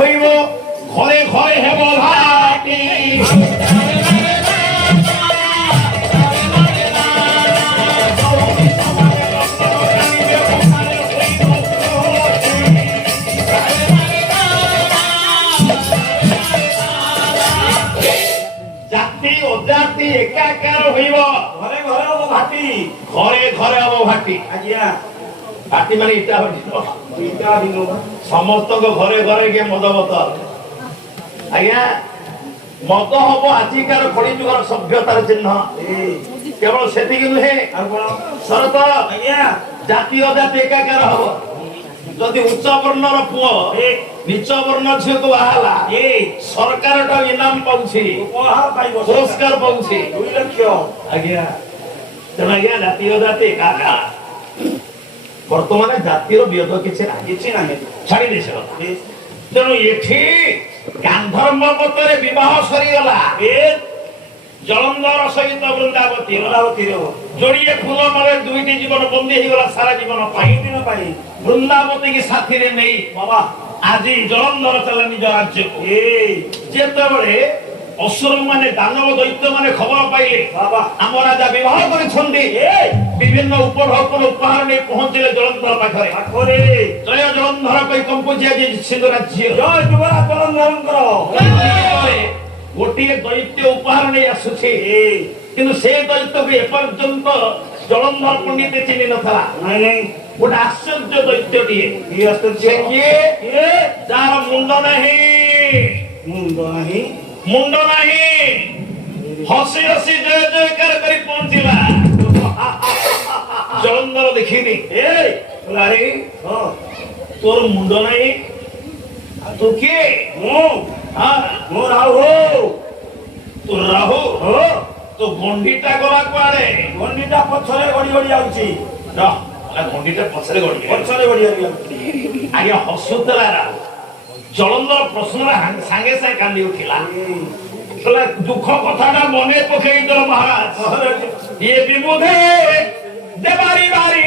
হইব ঘরে ঘরে হেব ভাটি জাতি অজাতি একাকার হইব ঘরে ঘরে হব ভাটি ঘরে ঘরে হব ভাটি আজ্ঞা ভাটি মানে ইটা হইল ইটা দিল সমস্ত ঘরে ঘরে গিয়ে মদ বোতল আজ্ঞা মদ হব আজিকার কলিযুগর সভ্যতার চিহ্ন কেবল সেତିকি নুহে আর কোন শরত আজ্ঞা জাতি অজাতি একাକାର হব যদি উচ্চ বর্ণর পুଅ নিচ বর্ণ ଝିଅକୁ ବାହାହେଲା ସରକାରଟା ଇନାମ ପାଉଛି ଉପହାର ପାଇବ ପୁରସ୍କାର ପାଉଛି 2 ଲକ୍ଷ ଆଜ୍ଞା ତେଣୁ ଆଜ୍ଞା ଜାତି ଅଜାତି ଏକାକାର ବର୍ତ୍ତମାନ ଜାତିର ବିରୋଧ କିଛି ନାହିଁ କିଛି ନାହିଁ ଛାଡ଼ି ଦେଶ ତେଣୁ ଏଠି ଗାନ୍ଧର୍ବ ମତରେ ବିବାହ ସରିଗଲା ଜଳନ୍ଧର ସହିତ ବୃନ୍ଦାବତୀ ଯୋଡ଼ିଏ ଫୁଲ ମାଳେ ଦୁଇଟି ଜୀବନ ବନ୍ଦୀ ହେଇଗଲା ସାରା ଜୀବନ ପାଇଁ ଦିନ ପାଇଁ ବୃନ୍ଦାବତୀ କି ସାଥିରେ ନେଇ ବାବା ଆଜି ଜଳନ୍ଧର ଚାଲା ନିଜ ରାଜ୍ୟକୁ ଯେତେବେଳେ ଅସୁର ମାନେ ଦାନବ ଦୈତ୍ୟ ମାନେ ଖବର ପାଇଲେ ବାବା ଆମ ରାଜା ବିବାହ କରିଛନ୍ତି ବିଭିନ୍ନ ଉପଢୌକନ ଉପହାର ନେଇ ପହଞ୍ଚିଲେ ଜଳନ୍ଧର ପାଖରେ ଜୟ ଜଳନ୍ଧର ପାଇଁ କମ୍ପୁଛି ଆଜି ସିନ୍ଧୁ ରାଜ୍ୟ ଜୟ ଯୁବରାଜ ଜଳନ୍ଧରଙ୍କର ଗୋଟିଏ ଦୈତ୍ୟ ଉପହାର ନେଇ ଆସୁଛି କିନ୍ତୁ ସେ ଦୈତ୍ୟକୁ ଏପର୍ଯ୍ୟନ୍ତ ଜଳନ୍ଧର ପଣ୍ଡିତ ଚିହ୍ନି ନଥିଲା ଗୋଟେ ଆଶ୍ଚର୍ଯ୍ୟ ଦୈତ୍ୟଟିଏ କିଏ ଯାହାର ମୁଣ୍ଡ ନାହିଁ ହସି ହସି ଜୟ ଜୟକାର କରି ପହଞ୍ଚିଲା ଜଳନ୍ଧର ଦେଖିନି ଆରେ ତୋର ମୁଣ୍ଡ ନାହିଁ ତୁ କିଏ ମୁଁ ରାହୁ ତୁ ରାହୁ ତୋ ଗଣ୍ଡିଟା ଗଲା କୁଆଡେ ଗଣ୍ଡିଟା ପଛରେ ଗଡି ଗଡି ଯାଉଛି ଗଣ୍ଡିଟା ପଛରେ ଗଡି ପଛରେ ଗଡି ଗଡି ଆଜ୍ଞା ହସୁଥିଲା ରାହୁ ଜଳନ୍ଧର ପ୍ରଶ୍ନରେ ସାଙ୍ଗେ ସାଙ୍ଗେ କାନ୍ଦି ଉଠିଲା ଦୁଃଖ କଥାଟା ମନେ ପକେଇ ଦେଲ ମହାରାଜ ଇଏ ବିବୁଧେ ଦେବାରି ବାରି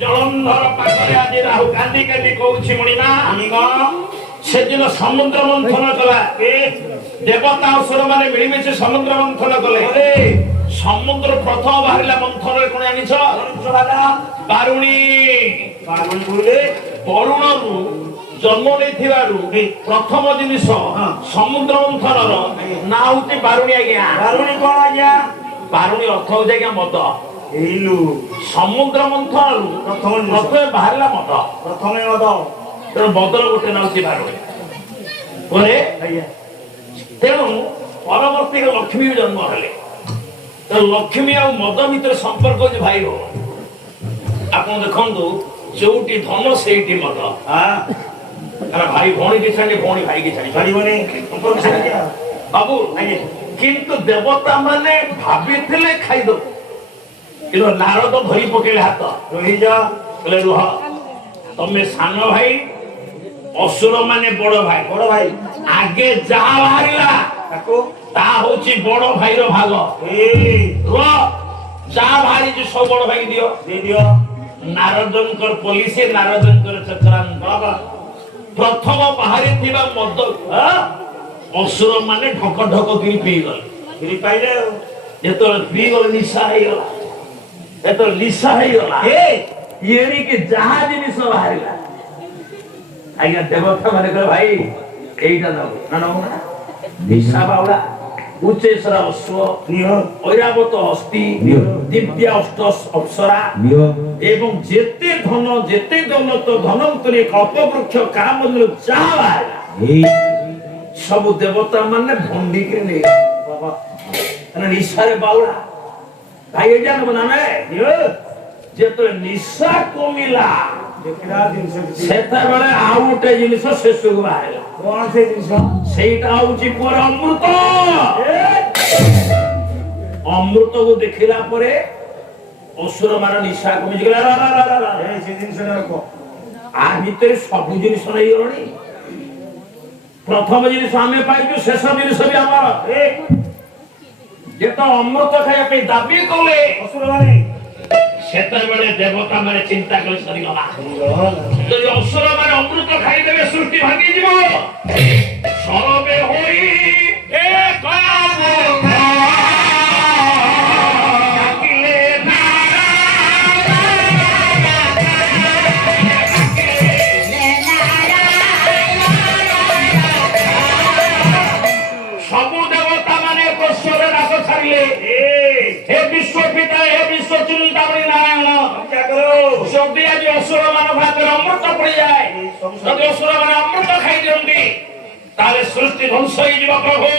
ଜଳନ୍ଧର ପାଖରେ ଆଜି ରାହୁ କାନ୍ଦି କାନ୍ଦି କହୁଛି ମଣିମା ସେଦିନ ସମୁଦ୍ର ମନ୍ଥନ କଲା ଦେବତା ଅସୁର ମାନେ ମିଳିମିଶି ସମୁଦ୍ର ମନ୍ଥନ କଲେ ସମୁଦ୍ର ପ୍ରଥମ ବାହାରିଲା ମନ୍ଥନରେ କଣ ଜାଣିଛ ବାରୁଣୀ ବରୁଣରୁ ଜନ୍ମ ନେଇଥିବାରୁ ପ୍ରଥମ ଜିନିଷ ସମୁଦ୍ର ମନ୍ଥନର ନା ହଉଛି ବାରୁଣୀ ଆଜ୍ଞା ବାରୁଣୀ କଣ ଆଜ୍ଞା ବାରୁଣୀ ଅର୍ଥ ହଉଛି ଆଜ୍ଞା ମଦ ସମୁଦ୍ର ମନ୍ଥନରୁ ପ୍ରଥମେ ବାହାରିଲା ମଦ ପ୍ରଥମେ ମଦ ତେଣୁ ମଦର ଗୋଟେ ନାଁ ହଉଛି ବାରୁଣୀ ପରେ ତେଣୁ ପରବର୍ତ୍ତୀ ଲକ୍ଷ୍ମୀ ଜନ୍ମ ହେଲେ ଲକ୍ଷ୍ମୀ ଆଉ ମଦ ଭିତରେ ସମ୍ପର୍କ ହଉଛି ଭାଇ ଭଉଣୀ ଆପଣ ଦେଖନ୍ତୁ ଯୋଉଠି ଧନ ସେଇଠି ମଦ ଭାଇ ଭଉଣୀ କି ଛାଡି ଭଉଣୀ ଭାଇ କି ଛାଡିବନି ବାବୁ କିନ୍ତୁ ଦେବତା ମାନେ ଭାବିଥିଲେ ଖାଇଦବ କିନ୍ତୁ ନାରଦ ଧରି ପକେଇଲେ ହାତ ରହିଯା କହିଲେ ରୁହ ତମେ ସାନ ଭାଇ ଅସୁର ମାନେ ବଡ ଭାଇ ଆଗେ ଯାହା ବାହାରିଲା ତାହା ହଉଛି ବଡ ଭାଇର ଭାଗ ରୁହ ଯାହା ବାହାରିଛି ସବୁ ବଡ ଭାଇ ଦିଅ ନାରଦଙ୍କର ପୋଲିସ ନାରଦଙ୍କର ଚକ୍ରାନ୍ତ ପ୍ରଥମ ବାହାରିଥିବା ମଦ ଅସୁର ମାନେ ଢକ ଢକ କରି ପିଇଗଲେ ପାଇଲେ ଯେତେବେଳେ ପିଇଗଲେ ନିଶା ହେଇଗଲା ଯେତେବେଳେ ନିଶା ହେଇଗଲା ଇଏଣିକି ଯାହା ଜିନିଷ ବାହାରିଲା ଆଜ୍ଞା ଦେବତା ମାନେ କହିଲେ ଭାଇ ଏଇଟା ନବୁ ନା ନିଶା ବାଉଳା ଉଚ୍ଚେଶ୍ୱର ଅଶ୍ଵ ଐରାବତ ହସ୍ତି ଦିବ୍ୟା ଅଷ୍ଟ ଅପ୍ସରା ଏବଂ ଯେତେ ଧନ ଯେତେ ଦୌଲତ ଧନନ୍ତରୀ କଳ୍ପବୃକ୍ଷ କାମଧୁର ଯାହା ବାହାରିଲା ସବୁ ଦେବତା ମାନେ ଭଣ୍ଡିକି ନେଇ ନିଶାରେ ବାଉଳା ଭାଇ ଏଇଟା ନବ ନା ଯେତେବେଳେ ନିଶା କମିଲା ସେତେବେଳେ ଆଉ ଗୋଟେ ଜିନିଷ ଶେଷକୁ ବାହାରିଲା କଣ ସେ ଜିନିଷ ସେଇଟା ହଉଛି ପରେ ଅମୃତ। ଅମୃତକୁ ଦେଖିଲା ପରେ ଅସୁର ମାନ ନିଶା କମିଯିଗଲା ସେ ଜିନିଷଟା ରଖ। ଆ ଭିତରେ ସବୁ ଜିନିଷ ନେଇଗଲଣି। ପ୍ରଥମ ଜିନିଷ ଆମେ ପାଇଛୁ, ଶେଷ ଜିନିଷ ବି ଆମର। ଯେତେ ଅମୃତ ଖାଇବା ପାଇଁ ଦାବି କଲେ ଅସୁରମାନେ ସେତେବେଳେ ଦେବତା ମାନେ ଚିନ୍ତା କରି ସରିଗଲା। ଯଦି ଅସୁର ମାନେ ଅମୃତ ଖାଇଦେବେ ସୃଷ୍ଟି ଭାଙ୍ଗିଯିବ। ସର୍ବେ ହୋଇ ଡାକିଲେ ସବୁ ଦେବତା ମାନେ ସ୍ୱରରେ ଡାକ ଛାଡ଼ିଲେ, ହେ ବିଶ୍ୱ ପିତା, ହେ ବିଶ୍ୱ ଚିନ୍ତାମଣି ନାରାୟଣ, ଯଦି ଆଜି ଅସୁର ମାନଙ୍କ ହାତରେ ଅମୃତ ପଡ଼ିଯାଏ, ଯଦି ଅସୁର ମାନେ ଅମୃତ ଖାଇଦିଅନ୍ତି, ତାହେଲେ ସୃଷ୍ଟି ଧ୍ୱଂସ ହେଇଯିବ। ପ୍ରଭୁ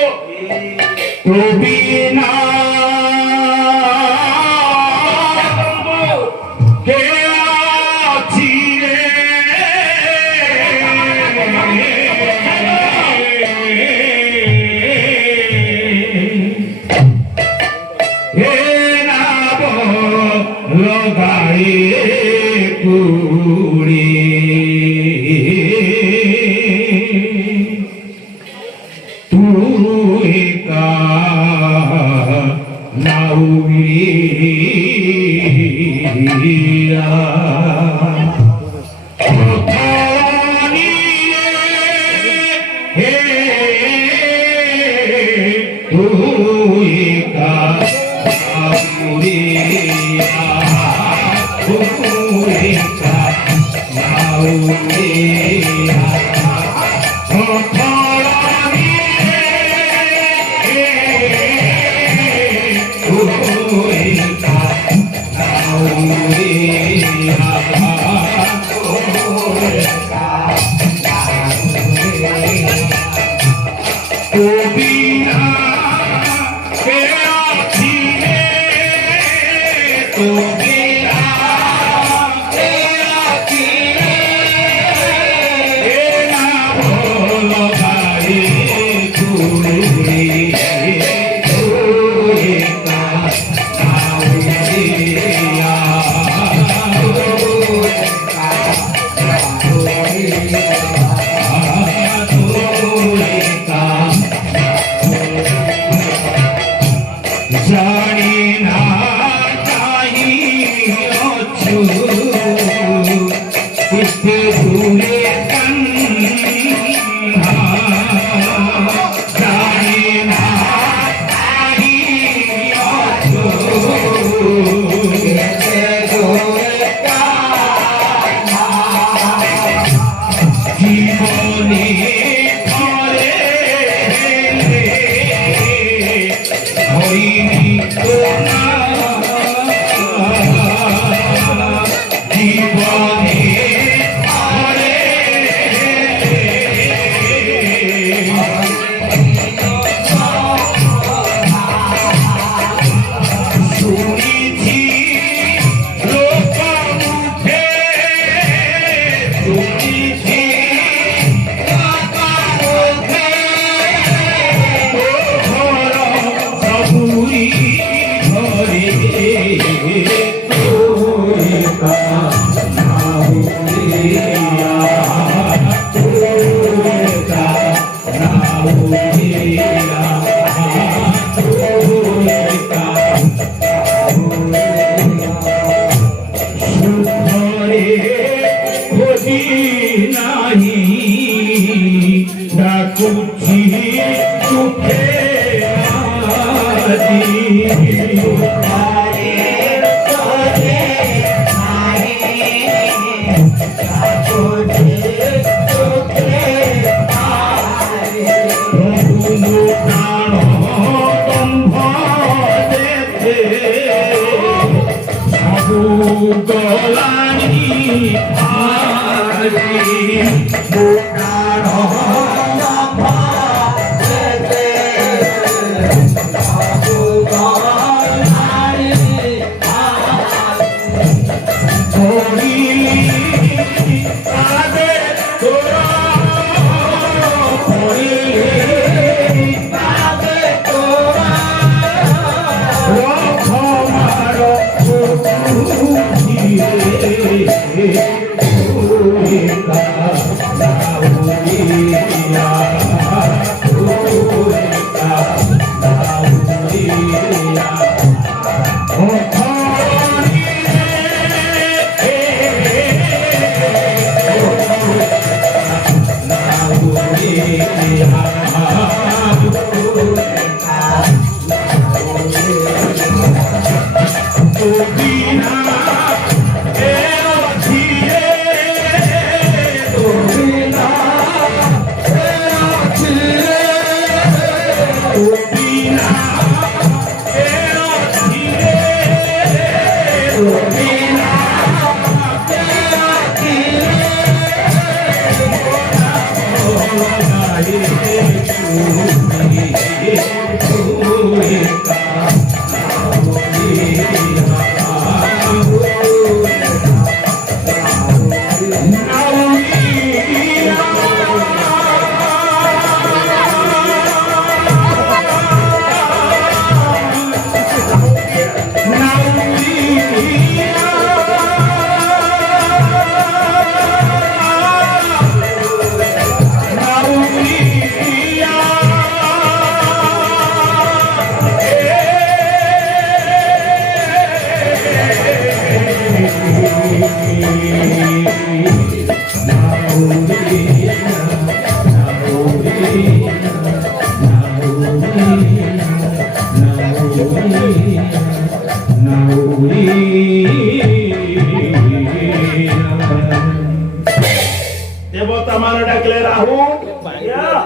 देवता मान डाकले राहु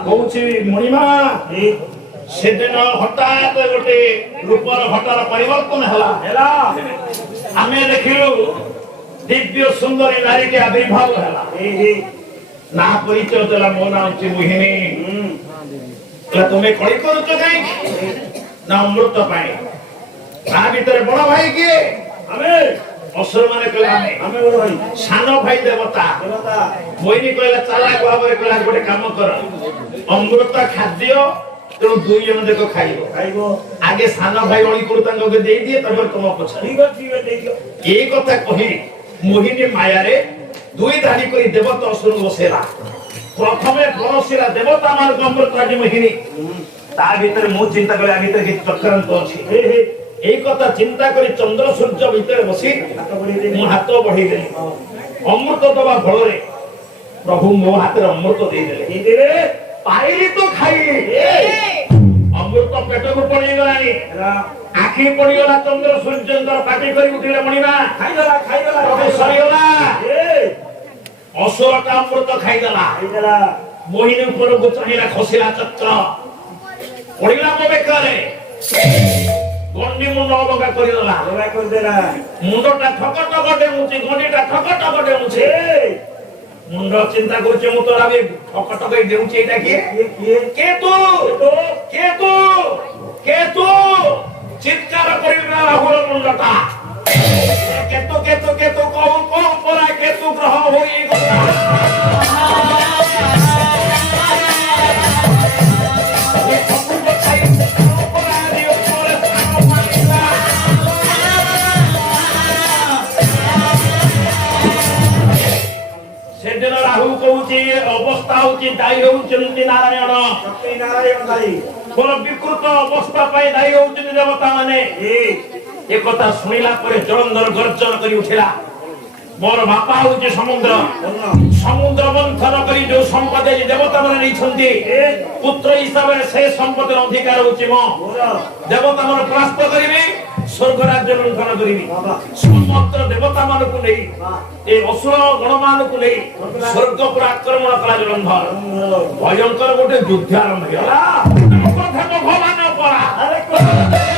कौची मणिमा सेदिन हठात गोटे रूपर घटार परिवर्तन है आम देखिलु दिव्य सुंदरी नारी के आविर्भाव है ना परिचय देला मो ना होची मोहिनी तुम्हें कड़ी करुच कहीं ना अमृत पाए ता भीतर बड़ भाई किए असुर माने कहले सान भाई देवता मोहिनी कहला चालाक भाव गोटे काम कर अमृत खाद्य तेणु दुई जन देख खाइबो आगे सान भाई अली को दे दिए तब तुम पछ ये कथा कही मोहिनी माया रे दुई धाड़ी करी देवता असुर बसेला प्रथमे बरसिला देवता मान अमृत राजी मोहिनी ता भीतर मु चिंता करे आ भीतर कि चक्रांत अछि এই কথা চিন্তা করে চন্দ্র সূর্য ভিতরে বসি মো হাত বঢ়ি দেলি অমৃত দবা ফলরে প্রভু মো হাতে অমৃত দেই দেলে পাইলি তো খাইলি অমৃত পেটকু পড়ি গলানি আখি পড়ি গলা চন্দ্র সূর্যেন্দর পাটি করে উঠিলে মণিমা খাইগলা প্রভু সরিগলা অসুরটা অমৃত খাইগলা মোহিনী উপরକୁ চাহিলা খসিলা চক্র পড়িলা মো বেকারে গন্ডি মুন্ড অলগা করে দেলা মুন্ডটা ঠক ঠক ডেমুছে গন্ডিটা ঠক ঠক ডেমুছে মুন্ড চিন্তা করছে মু তো আমি ঠক ঠক ডেমুছে এটা কি কেতু কেতু কেতু চিৎকার করিলা রাহুল মুন্ডটা কেতু কেতু কেতু কও কও পরা কেতু গ্রহ হই গলা सेदिन राहु कहूची अवस्था होची दायी होउचंती नारायण दायी बोल विकृत अवस्था पाई दायी होउचंती देवता माने ए कथा सुनिला परे जलंधर गर्जन करी उठिला मोर बापा होउची समुद्र समुद्र मंथन करी जो संपत्ति देवता माने नैछंती पुत्र हिसाब रे से संपत्ति अधिकार होउची मो देवता माने परास्त करिवे स्वर्ग राज्य लुंठन करिवी समस्त देवता मान को नहीं ए असुर गण मान को नहीं स्वर्ग पर आक्रमण करा जलंधर भयंकर गोटे युद्ध आरंभ होला प्रथम भगवान परा